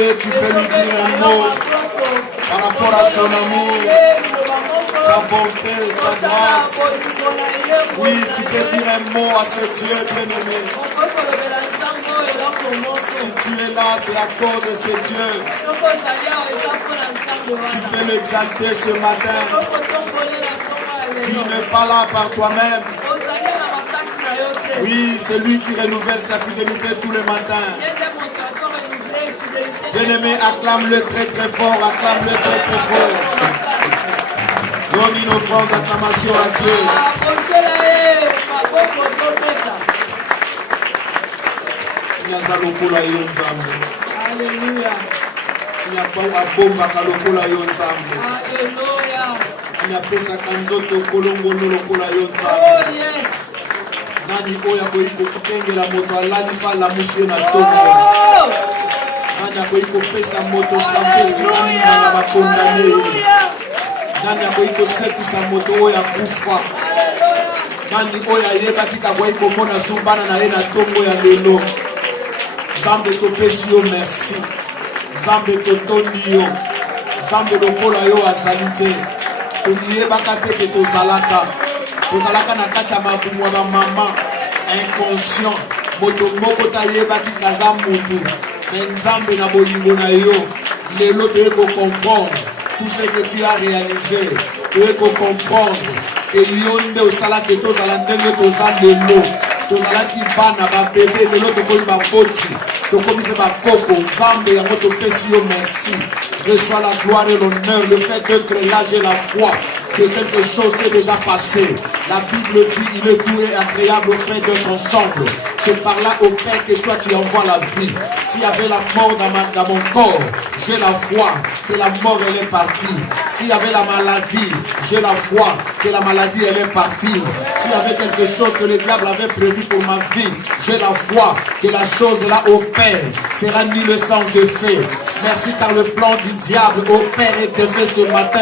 Et tu peux lui dire un mot par rapport à son amour, sa bonté, sa grâce. Oui, tu peux dire un mot à ce Dieu bien-aimé. Si tu es là, c'est à cause de ce Dieu. Tu peux l'exalter ce matin. Tu n'es pas là par toi-même. Oui, c'est lui qui renouvelle sa fidélité tous les matins. Bien-aimé, acclame-le très très fort, acclame-le très très fort. Donne une offrande d'acclamation à Dieu. Alléluia. Nani oya koiko kutengela moto alali pa la musie na tongo. Nani koiko pesa moto santé sinani na ba condamné. Nani koiko sepisa moto oya kufa. Nani oya yeba kika koiko mona sumbana na ena tongo ya lelo. Zambe to pesio merci. Zambe to tondio. Zambe lokola yo asalite. Tunieba kateke to zalaka. Ozalaka na kati ya mabumu ya mama inconscient moto moko tayebaki kaza mutu mais nzambe na bolingo na yo lelo toye ko comprendre tout ce que tu as réalisé toye ko comprendre que yo nde osalaki tozala ndenge toza lelo tozalaki bana babebe lelo tokomi baboti tokomi mpe bakoko nzambe yango topesi yo merci. Reçois la gloire et l'honneur, le fait d'être là, j'ai la foi que quelque chose s'est déjà passé. La Bible dit, il est doux et agréable au frère d'être ensemble. C'est par là au Père que toi tu envoies la vie. S'il y avait la mort dans mon corps, j'ai la foi que la mort elle est partie. S'il y avait la maladie, j'ai la foi que la maladie elle est partie. S'il y avait quelque chose que le diable avait prévu pour ma vie, j'ai la foi que la chose là au Père sera nulle sans effet. Merci car le plan du diable au Père est défait ce matin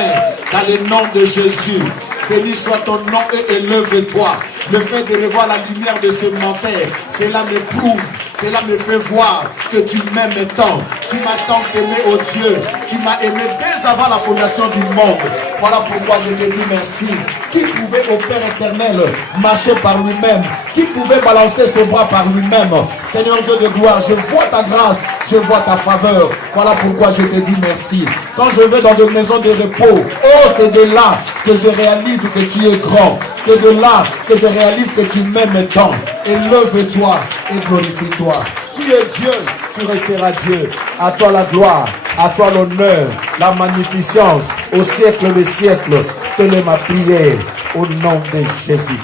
dans le nom de Jésus. Béni soit ton nom et élève-toi. Le fait de revoir la lumière de ce matin, cela me prouve, cela me fait voir que tu m'aimes tant. Tu m'as tant aimé, oh Dieu. Tu m'as aimé dès avant la fondation du monde. Voilà pourquoi je te dis merci. Qui pouvait au Père éternel marcher par lui-même? Qui pouvait balancer ses bras par lui-même? Seigneur Dieu de gloire, je vois ta grâce, je vois ta faveur. Voilà pourquoi je te dis merci. Quand je vais dans des maisons de repos, oh, c'est de là que je réalise que tu es grand. C'est de là que je réalise que tu m'aimes tant. Élève-toi et glorifie-toi. Tu es Dieu, tu resteras Dieu. À toi la gloire, à toi l'honneur, la magnificence, au siècle des siècles. Telle est ma prière, au nom de Jésus.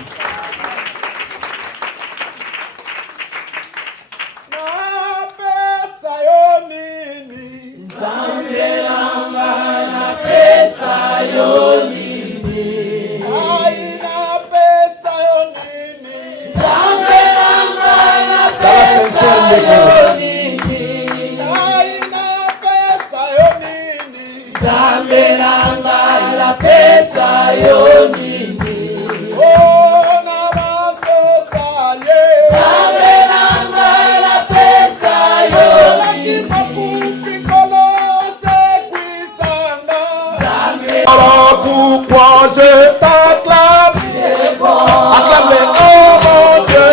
Pourquoi je t'acclame? Acclame-le, oh mon Dieu.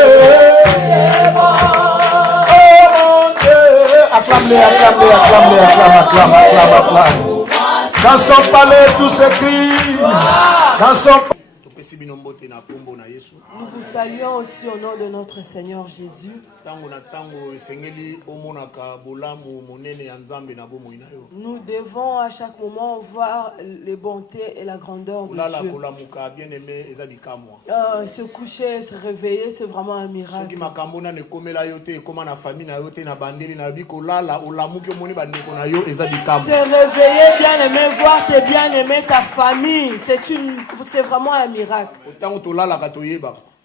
Oh mon Dieu. Acclame-le, acclame. Dans son palais, tout s'écrit. Dans son palais. Nous vous saluons aussi au nom de notre Seigneur Jésus. Nous devons à chaque moment voir les bontés et la grandeur de Dieu. Se coucher, se réveiller, c'est vraiment un miracle. Se réveiller, bien aimé, voir tes bien aimés, ta famille, c'est vraiment un miracle.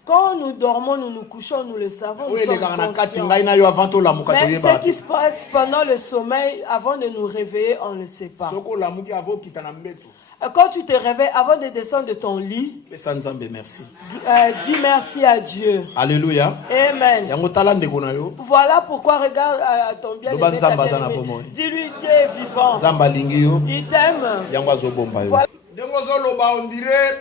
Quand nous dormons, nous nous couchons, nous le savons. Nous sommes conscients. Même ce qui se passe pendant le sommeil, avant de nous réveiller, on ne le sait pas. Quand tu te réveilles, avant de descendre de ton lit, dis merci à Dieu. Alléluia. Amen. Voilà pourquoi regarde à ton bien-aimé. Dis-lui, Dieu est vivant. Il t'aime. Voilà. On dirait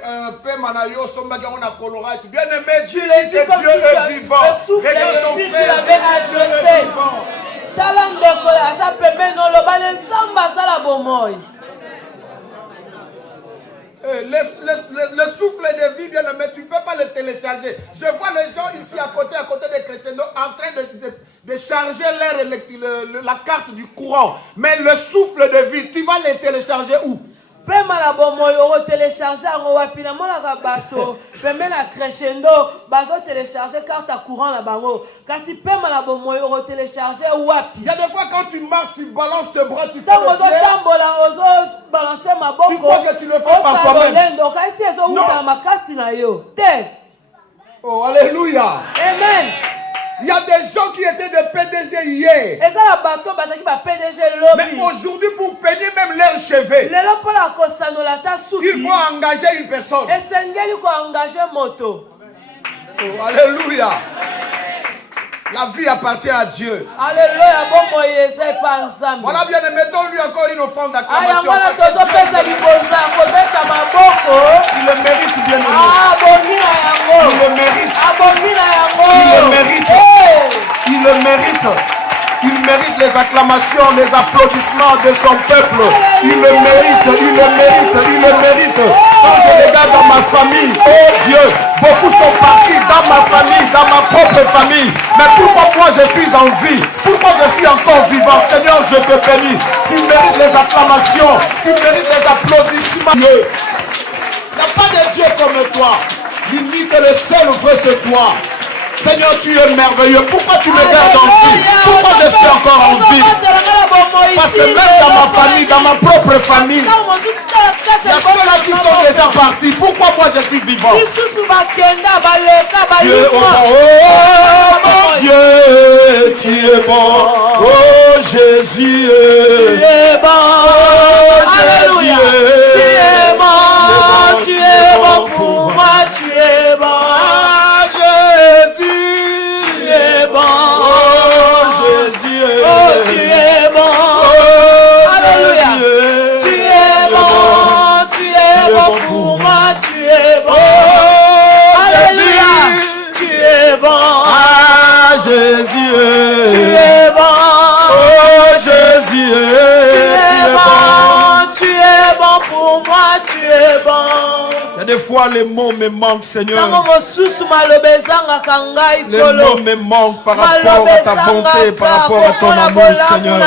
bien aimé, Dieu est vivant. Regarde ton frère, Dieu est vivant. Le souffle de vie, bien aimé, tu ne peux pas le télécharger. Je vois les gens ici à côté des Crescendo en train de charger la carte du courant. Mais le souffle de vie, tu vas le télécharger où? Pema la bomo yo télécharger en wapina mona bateau pema la crescendo bazo télécharger carte à courant la bango kasi pema la bomo yo télécharger wapi. Il y a des fois quand tu marches tu balances tes bras tu fais tambola ozo balancer ma boko. Tu crois que tu le fais par toi-même? Donc kasi ezo uta makasi na yo te. Oh alléluia. Amen. Il y a des gens qui étaient des PDG hier. Mais aujourd'hui, pour peigner même leurs cheveux, il faut engager une personne. Oh, alléluia. La vie appartient à Dieu. Alléluia. Voilà bien, mettons-lui encore une offrande d'acclamation. Il le mérite, bien aimé. Il le mérite. Il le mérite. Il le mérite. Il mérite les acclamations, les applaudissements de son peuple. Il le mérite, il le mérite, il le mérite. Quand je regarde dans ma famille, oh Dieu, beaucoup sont partis dans ma famille, dans ma propre famille. Mais pourquoi moi je suis en vie? Pourquoi je suis encore vivant? Seigneur, je te bénis. Tu mérites les acclamations, tu mérites les applaudissements. Il n'y a pas de Dieu comme toi. Il dit que le seul vrai c'est toi. Seigneur, tu es merveilleux. Pourquoi tu me gardes en vie? Pourquoi je suis encore en vie? Parce que même dans ma famille, dans ma propre famille, il y a ceux-là qui sont déjà partis. Pourquoi moi je suis vivant? Dieu, oh mon Dieu, tu es bon. Oh Jésus, tu es bon. Oh Jésus, tu es bon, tu es bon pour pour moi, tu es bon. Oh, Alléluia, Jésus. tu es bon. Ah, Jésus. Tu es bon. Oh, Jésus. Tu es bon pour moi, tu es bon. Il y a des fois les mots me manquent, Seigneur. Tango mosusu maloba ezangaka ngai Les kolo. mots me manquent par rapport à ta bonté, par rapport à ton amour, Seigneur.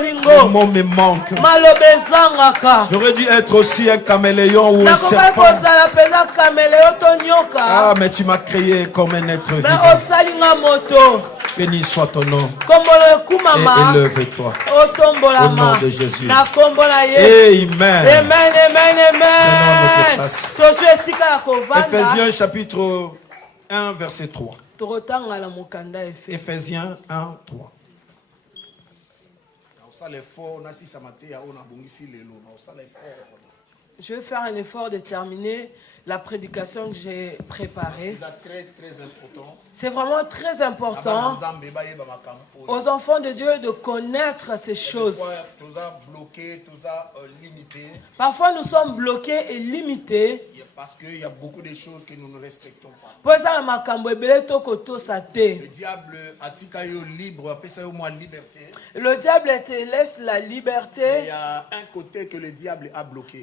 Les mots me manquent. Maloba ezangaka. J'aurais dû être aussi un caméléon ou un Nakokai serpent. kozala penza caméléon to nyoka. Ah, mais tu m'as créé comme un être Mais vivant. osali nga moto. Béni soit ton nom. Kombolo Et ekumama. élève-toi. Otombolama. Au nom de Jésus. Na kombo na Yesu. Amen. Amen, amen, Prenons notre amen. place. Tozwi esika ya kovanda. Éphésiens chapitre 1, verset 3. Tokotangala mokanda Efeso. Éphésiens 1, 3. Je vais faire un effort de terminer la prédication que j'ai préparée. C'est vraiment très important aux enfants de Dieu de connaître ces choses. Parfois nous sommes bloqués et limités parce qu'il y a beaucoup de choses que nous ne respectons pas. Le Le diable a yo libre, appelle ça au moins liberté. te laisse la liberté. Il y a un côté que le diable a bloqué.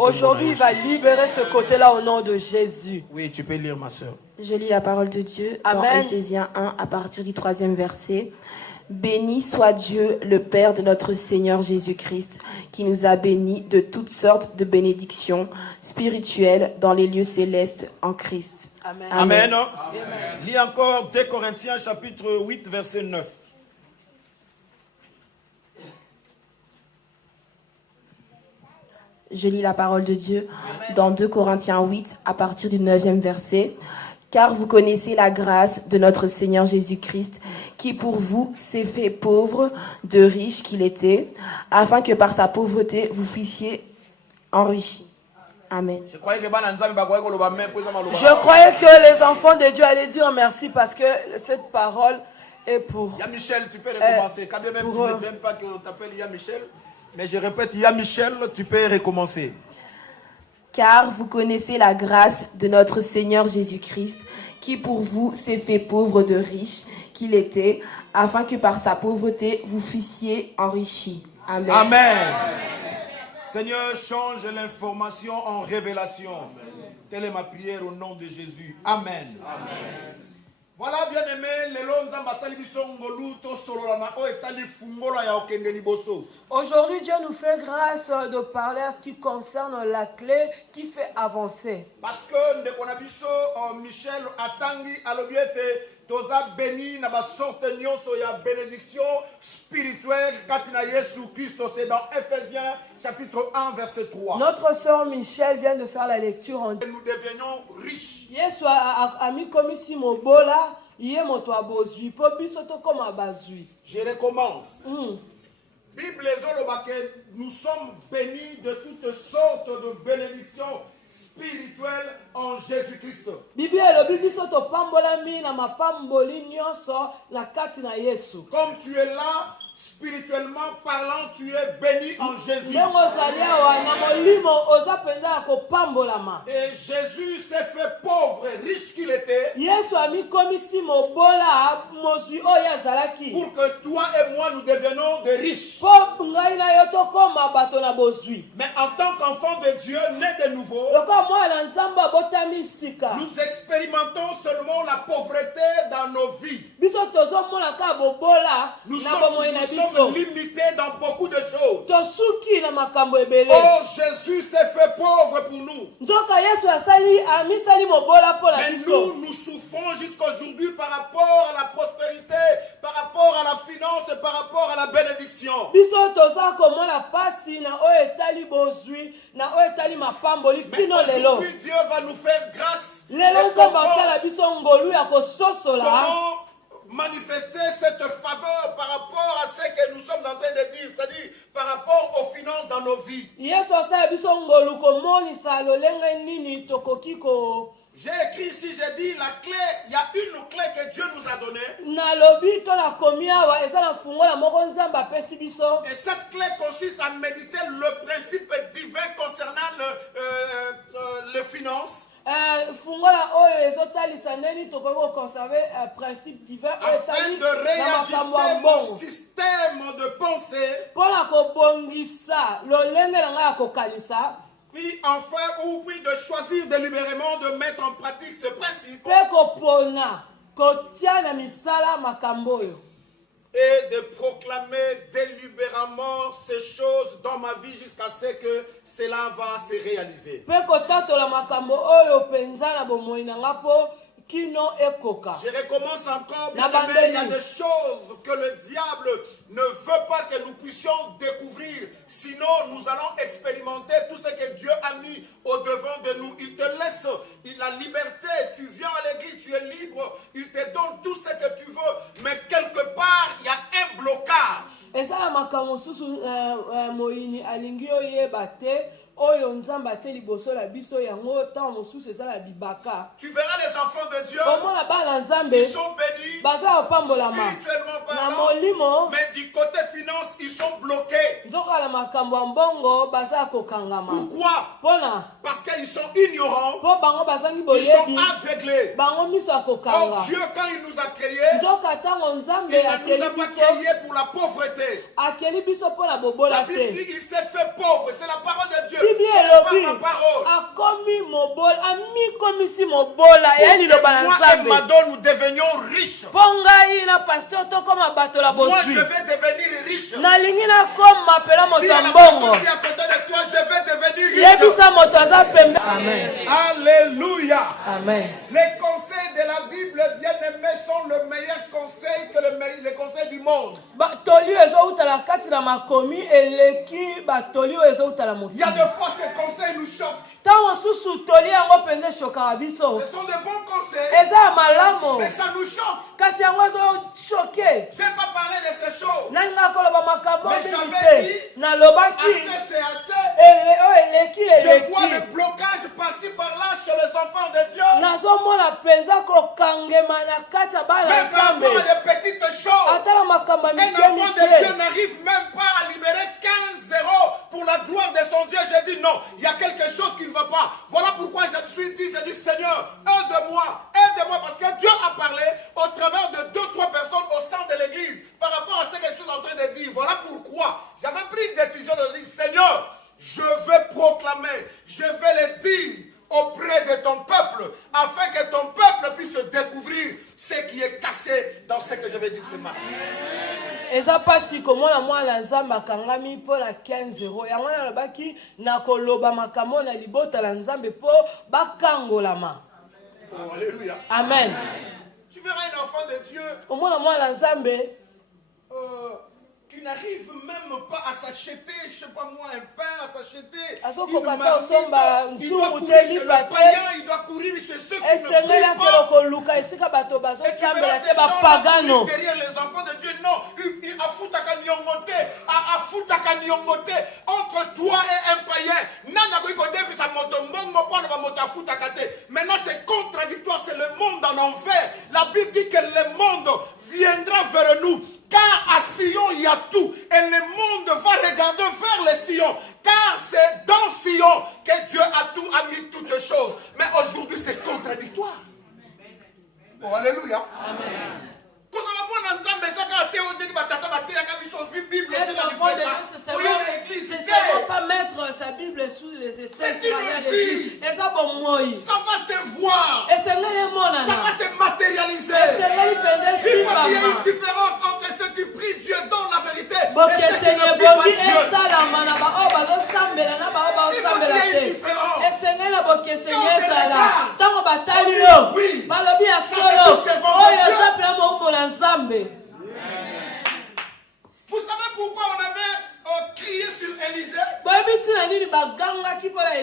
Aujourd'hui, il va libérer ce côté-là au nom de Jésus. Oui, tu peux lire, ma soeur. Je lis la parole de Dieu dans Amen. Éphésiens 1 à partir du 3e verset. Béni soit Dieu, le Père de notre Seigneur Jésus-Christ, qui nous a bénis de toutes sortes de bénédictions spirituelles dans les lieux célestes en Christ. Amen. Amen. Amen. Lis encore 2 Corinthiens chapitre 8, verset 9. Je lis la parole de Dieu dans 2 Corinthiens 8 à partir du 9e verset. Car vous connaissez la grâce de notre Seigneur Jésus-Christ, qui pour vous s'est fait pauvre de riche qu'il était, afin que par sa pauvreté vous fussiez enrichis. Amen. Je croyais que les enfants de Dieu allaient dire merci parce que cette parole est pour... Ya Michel, tu peux recommencer. Quand bien même tu ne t'aimes pas qu'on t'appelle Ya Michel, mais je répète, Ya Michel, tu peux recommencer. Car vous connaissez la grâce de notre Seigneur Jésus-Christ, qui pour vous s'est fait pauvre de riche qu'il était, afin que par sa pauvreté vous fussiez enrichis. Amen. Amen. Seigneur, change l'information en révélation. Telle est ma prière au nom de Jésus. Amen. Amen. Voilà, bien aimé, Aujourd'hui, Dieu nous fait grâce de parler à ce qui concerne la clé qui fait avancer. Parce que Michel Atangi alobiete toza béni na ba sorte nyonso ya bénédiction spirituelle katina Yesu Christ, c'est dans Éphésiens chapitre 1 verset 3. Notre sœur Michel vient de faire la lecture en nous devenons riches. Yesu a mis comme ici mobola, yé moto abozui, po biso to comme abazui. Je recommence. Bible nous sommes bénis de toutes sortes de bénédictions spirituelles en Jésus-Christ. Bible elobi biso to pambola mi na mapamboli nyonso na kati na Yesu. Comme tu es là, spirituellement parlant, tu es béni en Jésus. Et Jésus s'est fait pauvre, riche qu'il était, pour que toi et moi nous devenions des riches. Mais en tant qu'enfant de Dieu, né de nouveau, nous expérimentons seulement la pauvreté dans nos vies. Nous sommes limités dans beaucoup de choses. Oh, Jésus s'est fait pauvre pour nous. Mais nous souffrons jusqu'aujourd'hui par rapport à la prospérité, par rapport à la finance et par rapport à la bénédiction. Mais aujourd'hui, Dieu va nous faire grâce. Comment manifester cette faveur par rapport à ce que nous sommes en train de dire, c'est-à-dire par rapport aux finances dans nos vies. J'ai écrit ici, j'ai dit la clé, il y a une clé que Dieu nous a donnée. Et cette clé consiste à méditer le principe divin concernant les finances. Afin de réajuster mon système de pensée. Puis enfin, ou puis de choisir délibérément de mettre en pratique ce principe. Et de proclamer délibérément ces choses dans ma vie jusqu'à ce que cela va se réaliser. Je recommence encore, bien aimé, il y a des choses que le diable ne veut pas que nous puissions découvrir. Sinon, nous allons expérimenter tout ce que Dieu a mis au-devant de nous. Il te laisse la liberté. Tu viens à l'église, tu es libre. Il te donne tout ce que tu veux. Mais quelque part, il y a un blocage. Tu verras les enfants de Dieu, ils sont bénis spirituellement parlant, mais du côté finance, ils sont bloqués. Pourquoi? Parce qu'ils sont ignorants, ils sont aveuglés. Oh Dieu, quand il nous a créés, il ne nous a pas créés pour la pauvreté. La Bible dit qu'il s'est fait pauvre, c'est la parole de Dieu. C'est pas ma parole. Moi et Mado, nous devenions riches. Moi, je vais devenir riche. Si la personne qui est à côté de toi, je vais devenir riche. Amen. Alléluia. Amen. Les conseils de la Bible, bien aimés, sont le meilleur conseil que les conseils du monde. Il y a des fois ces conseils nous choquent. Ce sont de bons conseils, mais ça nous choque. Je ne vais pas parler de ces choses. Mais j'avais dit, assez c'est assez. Je vois le blocage passer par là chez les enfants de Dieu. Même par rapport à des petites choses. Un enfant de Dieu n'arrive même pas à libérer 15 euros pour la gloire de son Dieu. J'ai dit non, il y a quelque chose qui ne va pas. Voilà pourquoi je me suis dit, j'ai dit Seigneur, aide-moi, parce que Dieu a parlé au travers de 2-3 personnes au sein de l'église par rapport à ce que je suis en train de dire. Voilà pourquoi j'avais pris une décision de dire Seigneur, je vais proclamer, je vais le dire auprès de ton peuple afin que ton peuple puisse découvrir ce qui est caché dans ce que je vais dire ce matin. Eza pasi komona mwana nzambe akangami po la 15 euros. Ya mwana lobaki na koloba makambo na libota la nzambe po bakangolama. Oh, alléluia. Amen. Tu verras un enfant de Dieu mwana nzambe qui n'arrive même pas à s'acheter, je sais pas moi, un pain, à s'acheter une marmite. Il doit courir chez le païen, il doit courir chez ceux qui ne prient pas. Et tu verras ces gens derrière les enfants de Dieu. Non, entre toi et un païen. Maintenant c'est contradictoire, c'est le monde en enfer. La Bible dit que le monde viendra vers nous. Car à Sion, il y a tout. Et le monde va regarder vers le Sion. Car c'est dans Sion que Dieu a mis toutes choses. Mais aujourd'hui, c'est contradictoire. Oh, alléluia. Amen. C'est seulement pas mettre sa Bible sous les aisselles. C'est une vie. Ça va se voir. Ça va se matérialiser. Il faut qu'il y ait une différence entre ceux qui prient Dieu dans la vérité et ceux qui ne prient pas Dieu. Il faut qu'il y ait une différence. Oui, ça c'est tout c'est Dieu. Vous savez pourquoi on avait crié sur Élisée?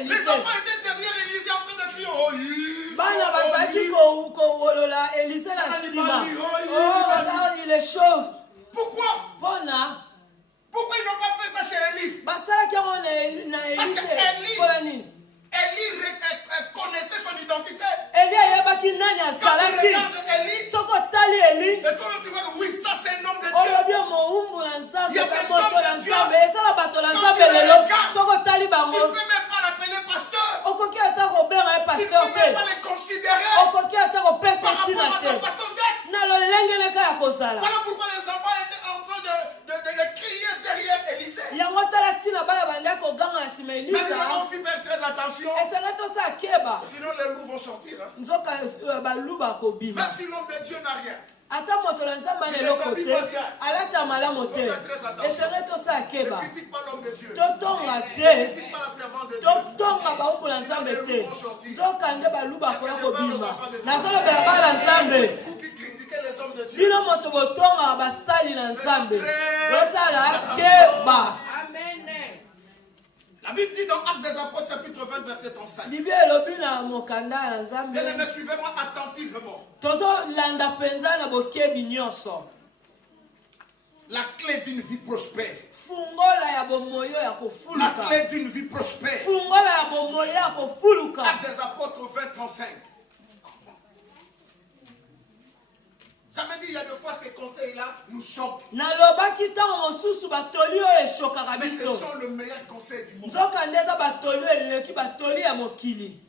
Les enfants étaient derrière Élisée en train de crier. Pourquoi? Pourquoi ils n'ont pas fait ça chez Élie? Parce qu'Élie connaissait son identité. ayebaki nani Quand tu asalaki. regardes Élie, Soko tali Eli. et toi tu vois que oui, ça c'est un homme de Dieu. Olobi moumbu na nzambe, Il y a des moto hommes na de Dieu. nzambe, esala bato na Quand nzambe tu les lelo. regardes, Soko tali Tu ne bango. peux même pas l'appeler pasteur. Okoki ata kobenga ye Tu ne pasteur peux même te. pas les considérer Okoki ata kopesa par ntina rapport à sa te. façon d'être. Na lolenge neka ya kozala. Voilà pourquoi les enfants étaient en train de crier derrière Élisée. Yango tala ntina bana banda koganga na nsima Mais Elisa. nous devons aussi faire très attention. Esanga tosala keba. Sinon les loups vont sortir. Hein. Nzoka baluba kobima. Même si l'homme de Dieu n'a rien. Ata moto na nzambe ana eloko te. Alata malamu te. Esanga tosala Ne keba. critique pas l'homme de Dieu. Totonga Ne te. critique pas la servante de Dieu. Totonga baumbu na nzambe te. Nzoka nde baluba koya kobima. Nazolobela bana nzambe. Vous qui critiquez les hommes de Dieu. Bino moto botonga basali na nzambe. Tosala keba. La Bible dit dans Actes des Apôtres chapitre 20 verset 35. Bible elobi na mokanda na nzambe. Bien-aimés, suivez-moi attentivement. Tozolanda penza na bokebi nyonso. La clé d'une vie prospère. Fungola ya bomoyo ya La kofuluka. clé d'une vie prospère. Fungola ya bomoyo ya kofuluka. Actes des Apôtres 20 35. J'avais dit il y a des fois ces conseils-là nous choquent. Nalobaki ntango mosusu batoli oyo eshokaka Mais ce biso. sont le meilleur conseil du monde. Nzoka nde eza batoli oyo eleki batoli ya mokili.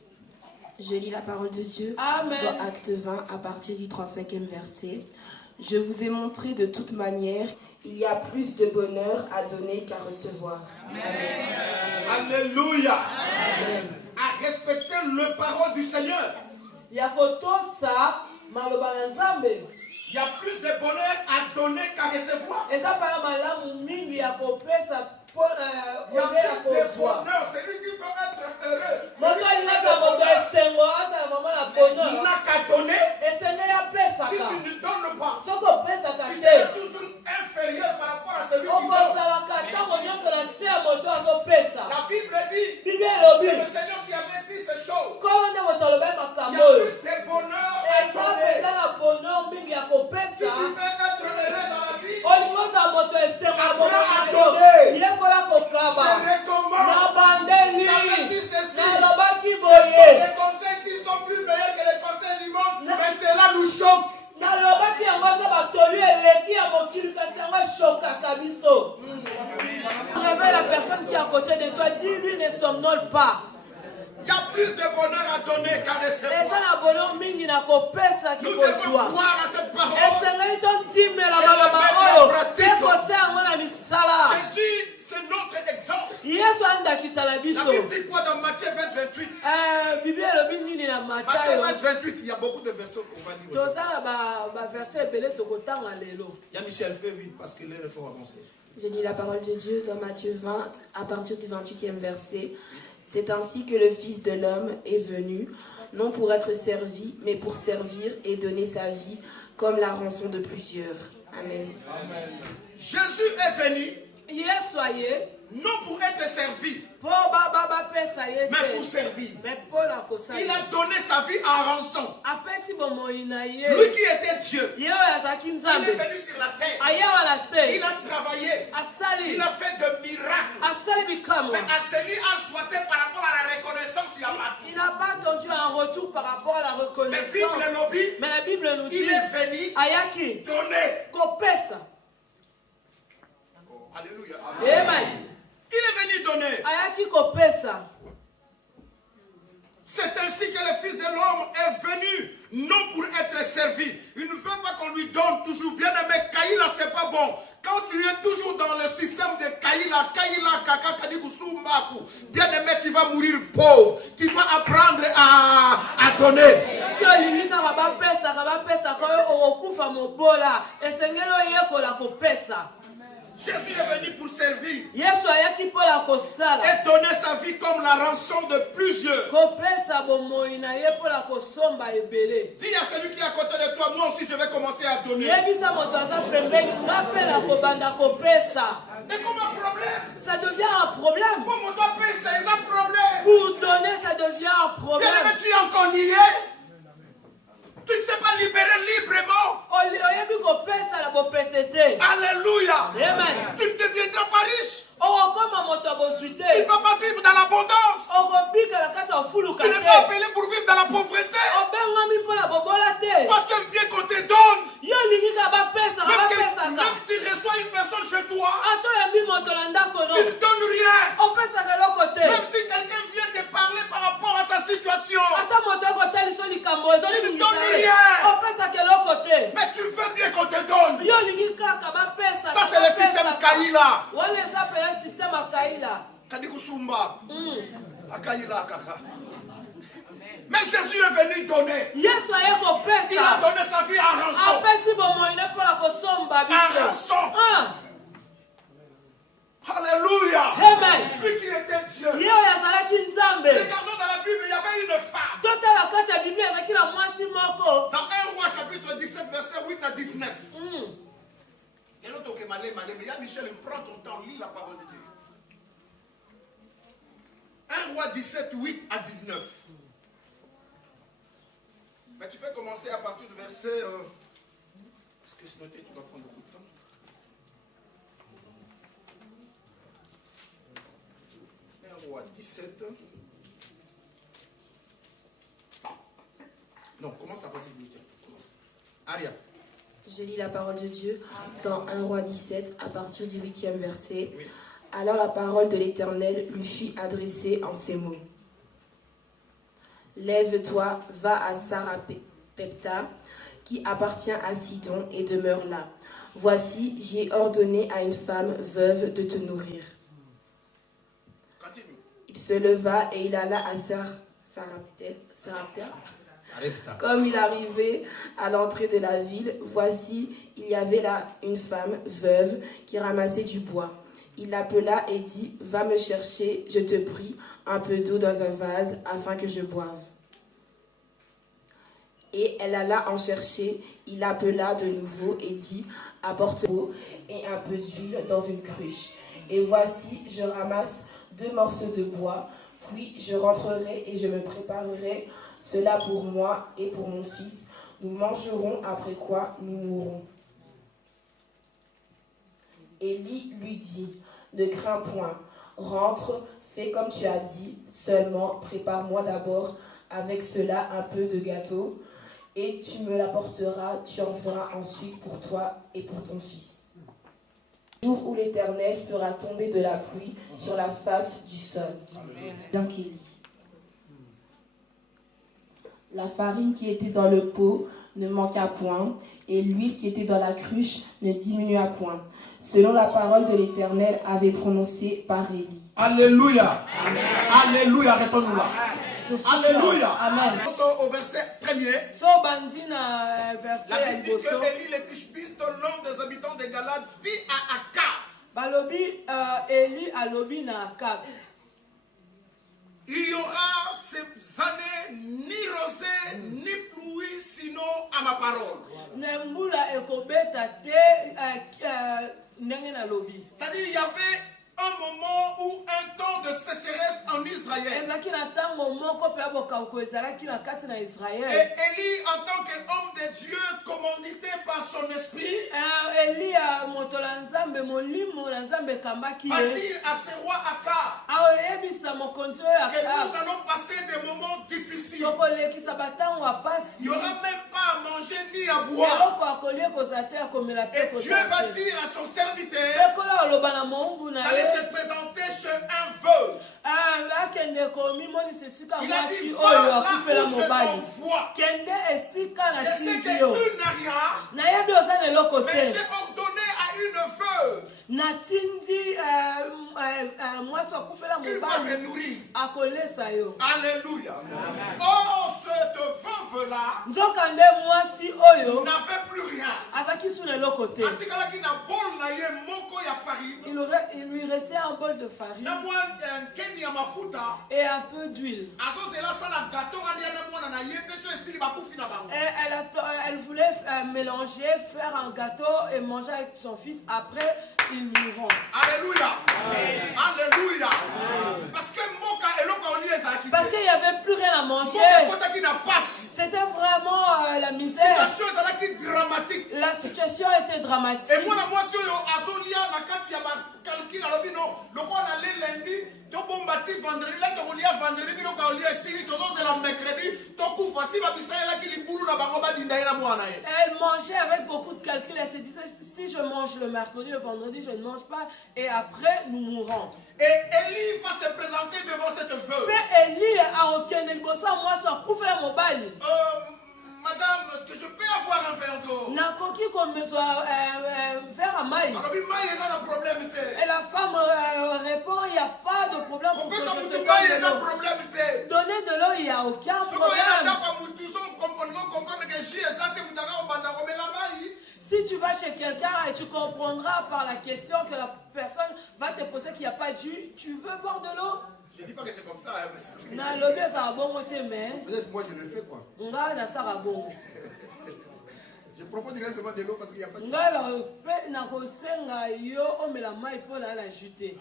Je lis la parole de Dieu Amen. dans Acte 20 à partir du 35e verset. Je vous ai montré de toute manière, il y a plus de bonheur à donner qu'à recevoir. Alléluia. À respecter le parole du Seigneur. Ya kotosa maloba na nzambe. Il y a plus de bonheur à donner qu'à recevoir. Eza pala malamu mingi ya kopesa Il y a plus de bonheur. C'est lui qui veut être heureux. moto alinaza moto esengo azala mama na Il bonheur. n'a qu'à donner. Esenge Si yapesaka. tu ne donnes pas, Soki opesaka tu seras te. toujours inférieur par rapport à celui qui donne. Okozalaka ntango nyonso na se ya moto azopesa. La Bible dit, Bible c'est elobi. le Seigneur qui avait dit ces choses. Nkolo nde moto alobaki Il y makambo a oyo. plus de bonheur à Eza donner. mpenza na bonheur mingi ya Si kopesa. tu veux être heureux dans la vie, Olingi ozala moto esengo ya Apprends à bomoyo. donner. Yekola je kokaba. recommande. Nabandeli. J'avais dit ceci. Nalobaki Ce sont boye. les conseils qui sont plus meilleurs que les conseils du monde, mais cela nous choque. Nalobaki yango eza batoli eleki ya mokili kasi yango eshokaka biso. Réveille la personne qui est à côté de toi, dis-lui ne somnole pas. Il y a plus de bonheur à donner qu'à Eza recevoir. na bonheur mingi na kopesa Nous devons kikozwa. croire à cette parole. Esengeli tondimela maloba Et la mettre oyo en pratique. mpe kotia yango na misala. Jésus, c'est notre exemple. Yesu andakisa na La biso. Bible dit quoi dans Matthieu 20, 28? Bible elobi nini na Matthieu Matayo. 20, 28, il y a beaucoup de versets qu'on va lire. Toza na baverset ebele tokotanga lelo. Il y a Michel, fais vite parce qu'il est fort avancé. Je lis la parole de Dieu dans Matthieu 20 à partir du 28e verset. C'est ainsi que le Fils de l'homme est venu, non pour être servi, mais pour servir et donner sa vie comme la rançon de plusieurs. Amen. Jésus est venu Yesu aye non pour être servi, mpo bapesa ye mais te pour servir. me mpo na kosala. Il a donné sa vie en rançon. apesi bomoi na ye. Lui qui était Dieu, Ye oyo azalaki il est nzambe venu sur la terre. ayawa na se Il a travaillé. asali Il a fait de miracles. asali bikamwa. Mais à celui a souhaité par rapport à la reconnaissance, il y a pas. Il n'a pas attendu un retour par rapport à la Mais reconnaissance. Bible lobby, Mais la Bible nous dit il est venu ayaki donner. kopesa. Alléluia. Amen. Il est venu donner. Ayaki kopesa. C'est ainsi que le Fils de l'homme est venu, non pour être servi. Il ne veut pas qu'on lui donne toujours. Bien aimé, Kaïla, c'est pas bon. Quand tu es toujours dans le système de Kaïla, Kaka, Kadikusu, Mapu, bien aimé, tu vas mourir pauvre. Tu dois apprendre à donner. Soki olingi kaka bapesa koyo okokufa mobola. Esengeli oyekola kopesa. Jésus est venu pour servir Yesu ayaki mpola kosala. et donner sa vie comme la rançon de plusieurs. Kopesa bomoi na ye mpola kosomba ebele. Dis à celui qui est à côté de toi, moi aussi je vais commencer à donner. Yebisa moto aza pembeni nga fela kobanda kopesa. Mais comme un problème. Ça devient un problème. Pour mon doigt, c'est un problème. Pour donner, ça devient un Bien problème. aimé, tu es encore nié. Tu ne sais pas libérer librement. Oyebi kopesa la bopetete. Alléluia. Amen. Tu ne deviendras pas riche. Okoma moto abosui te. ne vas pas vivre dans l'abondance. Tu n'es pas appelé pour vivre dans la pauvreté. Toi, tu aimes bien qu'on te donne. Même tu reçois une personne chez toi, tu ne donnes rien. Même si quelqu'un vient te parler par rapport à sa situation, tu ne donnes rien. Mais tu veux bien qu'on te donne. Ça, c'est le système Kaila. Kadikusumba. Akaila kaka. Mais Jésus est venu donner. Il a donné sa vie à rançon. À rançon. Alléluia. Amen. Lui qui était Dieu. Regardons dans la Bible, il y avait une femme. Dans 1 Roi chapitre 17, verset 8 à 19. Et l'autre qui est malé, mais il y a Michel, prends ton temps, lis la parole de Dieu. 1 Roi 17, 8 à 19. Mais tu peux commencer à partir du verset... Parce que sinon tu vas prendre beaucoup de temps. 1 Roi 17. Non, commence à partir du 8. Aria. Je lis la parole de Dieu dans 1 Roi 17 à partir du 8e verset. Oui. Alors la parole de l'Éternel lui fut adressée en ces mots. Lève-toi, va à Sarapepta, qui appartient à Sidon, et demeure là. Voici, j'ai ordonné à une femme veuve de te nourrir. Continue. Il se leva et il alla à Sarapta. Comme il arrivait à l'entrée de la ville, voici, il y avait là une femme veuve qui ramassait du bois. Il l'appela et dit, va me chercher, je te prie, un peu d'eau dans un vase afin que je boive. Et elle alla en chercher, il l'appela de nouveau et dit, apporte l'eau et un peu d'huile dans une cruche. Et voici, je ramasse 2 morceaux de bois, puis je rentrerai et je me préparerai cela pour moi et pour mon fils. Nous mangerons, après quoi nous mourrons. Élie lui dit, ne crains point, rentre, fais comme tu as dit, seulement prépare-moi d'abord avec cela un peu de gâteau, et tu me l'apporteras, tu en feras ensuite pour toi et pour ton fils. Le jour où l'Éternel fera tomber de la pluie sur la face du sol. Bien qu'Élie. La farine qui était dans le pot ne manqua point, et l'huile qui était dans la cruche ne diminua point, selon la parole de l'Éternel avait prononcée par Élie. Alléluia. Amen. Alléluia, retourne là. Alléluia. Amen. Au verset 1er, la Bible dit que Élie le Tishbite, l'un des habitants de Galade, dit à Akab, il y aura ces années ni rosée ni pluie, sinon à ma parole. C'est-à-dire, il y avait un moment où un temps de sécheresse en Israël. Et Élie, en tant qu'homme de Dieu, commandité par son esprit, va dire à ce roi Akab que nous allons passer des moments difficiles. Il n'y aura même pas à manger ni à boire. Et Dieu va dire à son serviteur d'aller se présenter chez un veuve. Il a dit, va là où je t'envoie. Je sais que tu n'as rien, mais j'ai ordonné à une veuve qui va me nourrir. Alléluia. Oh, cette veuve-là n'avait plus rien. Il lui restait un bol de farine et un peu d'huile. Elle voulait mélanger, faire un gâteau et manger avec son fils. Après, ils mourront. Alléluia. Alléluia. Parce qu'il n'y avait plus rien à manger. C'était vraiment la misère. Dramatique. La situation était dramatique. Et moi, si Azolia, la carte, il y a ma calcul, alors non, le quoi on allait lundi, tu bombati vendredi, là tu relis vendredi, tu relis siri, tu es la mercredi, tu couvres facile, tu vas là qui les boulot na bangoba dindaïna moana. Elle mangeait avec beaucoup de calculs. Elle se disait, si je mange le mercredi, le vendredi, je ne mange pas, et après nous mourrons. Et Élie va se présenter devant cette veuve. Mais Élie a aucun ébosso, moi, soit couvert mon bali. Madame, est-ce que je peux avoir un verre d'eau? N'a coquille comme soit verre à maille. Et la femme répond, il n'y a pas de problème. Donner de l'eau, il n'y a aucun problème. Si tu vas chez quelqu'un et tu comprendras par la question que la personne va te poser qu'il n'y a pas de jus, tu veux boire de l'eau? Je ne dis pas que c'est comme ça. Peut-être moi je le fais quoi. Je profiterai seulement de l'eau parce qu'il n'y a pas de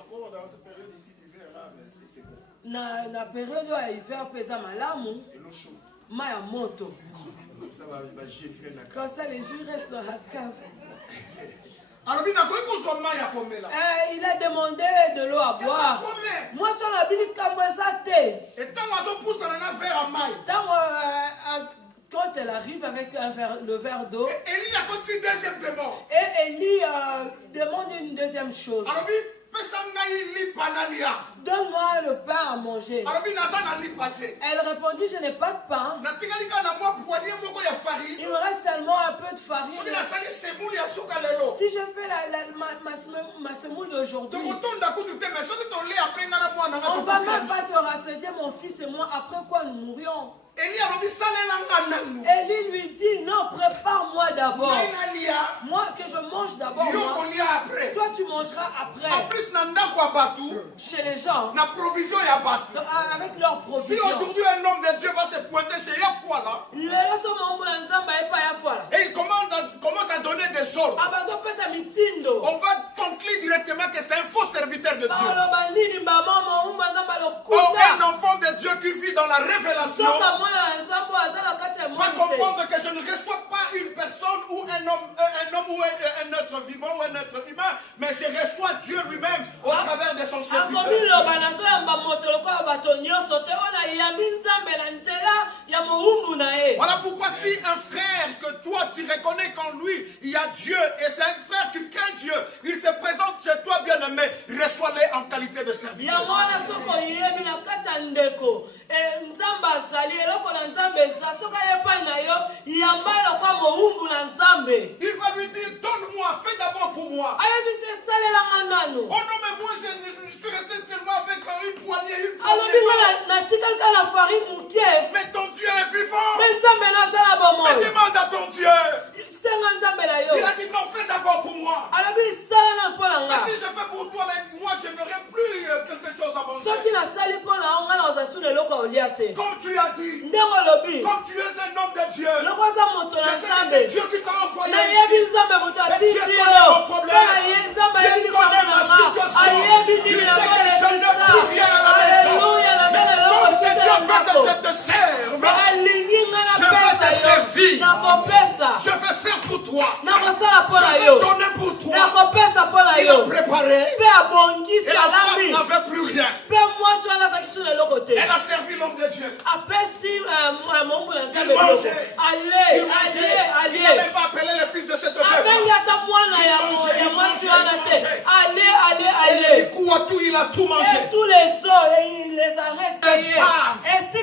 Encore dans cette période ici d'hiver là, c'est bon. Na période ya hiver pesa malamu. Et l'eau chaude. Maya moto. Ça va jeter la cave. Comme ça les jus restent dans la cave. Alors, il a demandé de l'eau à boire. Moi, sur la bille, et quand elle arrive avec le verre d'eau, et Élie demande une deuxième chose. Donne-moi le pain à manger. Elle répondit, je n'ai pas de pain. Il me reste seulement un peu de farine. Si je fais ma semoule d'aujourd'hui, on ne va même pas se rassasier, mon fils et moi, après quoi nous mourions. Élie lui dit, non, prépare-moi d'abord. Moi, que je mange d'abord. Toi, tu mangeras après. Chez les gens. Avec leurs provisions. Si aujourd'hui un homme de Dieu va se pointer chez Yafwa là, et il commence à donner des ordres, on va conclure directement que c'est un faux serviteur de Dieu. Or, un enfant de Dieu qui vit dans la révélation va comprendre que je ne reçois pas une personne ou un homme ou un être vivant ou un être humain, mais je reçois Dieu lui-même au travers de son serviteur. Voilà pourquoi si un frère que toi tu reconnais qu'en lui il y a Dieu et c'est un frère qui craint Dieu, il se présente chez toi bien-aimé, reçois-les en qualité de serviteur. Il va lui dire, donne-moi, fais d'abord pour moi. Oh non, mais moi je suis resté seulement avec une poignée. Mais ton Dieu est vivant. Mais demande à ton Dieu. Il a dit non, fais d'abord pour moi. Mais si je fais pour toi, moi je n'aurai plus quelque chose à manger. Comme tu as dit, comme tu es un homme de Dieu, je sais que c'est Dieu qui t'a envoyé ici. Et Dieu connaît mon problème. Dieu connaît ma situation. Il sait que je n'ai plus rien à la maison. Mais comme c'est Dieu veut que je te serve, je vais te servir. Je vais faire pour toi. Je vais donner pour toi. Il a préparé. Et la femme n'avait plus rien. Elle a servi l'homme de Dieu. Il mangeait. Il n'a même pas appelé le fils de cette veuve. Et les coups à tout, il a tout mangé. Et tous les os, il les arrête. Et si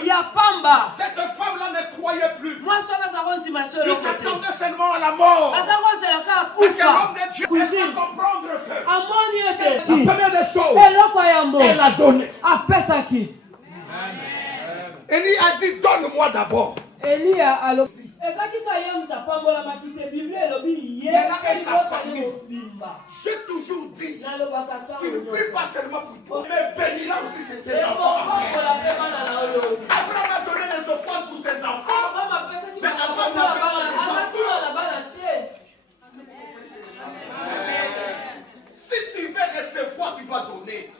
il y a Pamba. Cette femme-là ne croyait plus. Moi, il s'attendait seulement à la mort. Parce que l'homme de Dieu, elle va comprendre que la première des choses, elle a donné. Élie a dit, donne-moi d'abord. Élie a j'ai toujours dit, tu ne pries pas seulement pour toi, mais bénis-la aussi ses enfants. Abraham a donné des offrandes pour ses enfants, mais Abraham n'a pas des enfants. Si tu veux recevoir, tu vas donner.